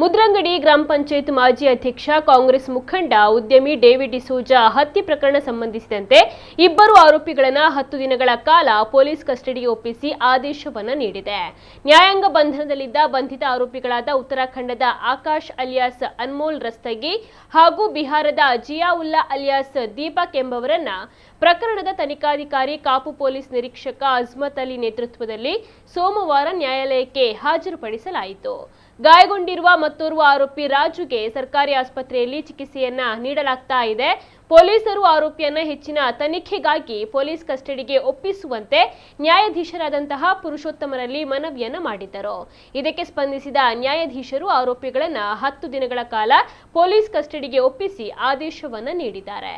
ಮುದ್ರಂಗಡಿ ಗ್ರಾಮ ಪಂಚಾಯತ್ ಮಾಜಿ ಅಧ್ಯಕ್ಷ ಕಾಂಗ್ರೆಸ್ ಮುಖಂಡ ಉದ್ಯಮಿ ಡೇವಿಡ್ ಡಿಸೋಜಾ ಹತ್ಯೆ ಪ್ರಕರಣ ಸಂಬಂಧಿಸಿದಂತೆ ಇಬ್ಬರು ಆರೋಪಿಗಳನ್ನು 10 ದಿನಗಳ ಕಾಲ ಪೊಲೀಸ್ ಕಸ್ಟಡಿಗೆ ಒಪ್ಪಿಸಿ ಆದೇಶವನ್ನು ನೀಡಿದೆ. ನ್ಯಾಯಾಂಗ ಬಂಧನದಲ್ಲಿದ್ದ ಬಂಧಿತ ಆರೋಪಿಗಳಾದ ಉತ್ತರಾಖಂಡದ ಆಕಾಶ್ ಅಲಿಯಾಸ್ ಅನ್ಮೋಲ್ ರಸ್ತಗಿ ಹಾಗೂ ಬಿಹಾರದ ಜಿಯಾವುಲ್ಲಾ ಅಲಿಯಾಸ್ ದೀಪಕ್ ಎಂಬವರನ್ನ ಪ್ರಕರಣದ ತನಿಖಾಧಿಕಾರಿ ಕಾಪು ಪೊಲೀಸ್ ನಿರೀಕ್ಷಕ ಅಜ್ಮತ್ ಅಲಿ ನೇತೃತ್ವದಲ್ಲಿ ಸೋಮವಾರ ನ್ಯಾಯಾಲಯಕ್ಕೆ ಹಾಜರುಪಡಿಸಲಾಯಿತು. ಗಾಯಗೊಂಡಿರುವ ಮತ್ತೋರ್ವ ಆರೋಪಿ ರಾಜುಗೆ ಸರ್ಕಾರಿ ಆಸ್ಪತ್ರೆಯಲ್ಲಿ ಚಿಕಿತ್ಸೆಯನ್ನ ನೀಡಲಾಗ್ತಾ ಇದೆ. ಪೊಲೀಸರು ಆರೋಪಿಯನ್ನ ಹೆಚ್ಚಿನ ತನಿಖೆಗಾಗಿ ಪೊಲೀಸ್ ಕಸ್ಟಡಿಗೆ ಒಪ್ಪಿಸುವಂತೆ ನ್ಯಾಯಾಧೀಶರಾದಂತಹ ಪುರುಷೋತ್ತಮರಲ್ಲಿ ಮನವಿಯನ್ನ ಮಾಡಿದ್ದರು. ಇದಕ್ಕೆ ಸ್ಪಂದಿಸಿದ ನ್ಯಾಯಾಧೀಶರು ಆರೋಪಿಗಳನ್ನ 10 ದಿನಗಳ ಕಾಲ ಪೊಲೀಸ್ ಕಸ್ಟಡಿಗೆ ಒಪ್ಪಿಸಿ ಆದೇಶವನ್ನ ನೀಡಿದ್ದಾರೆ.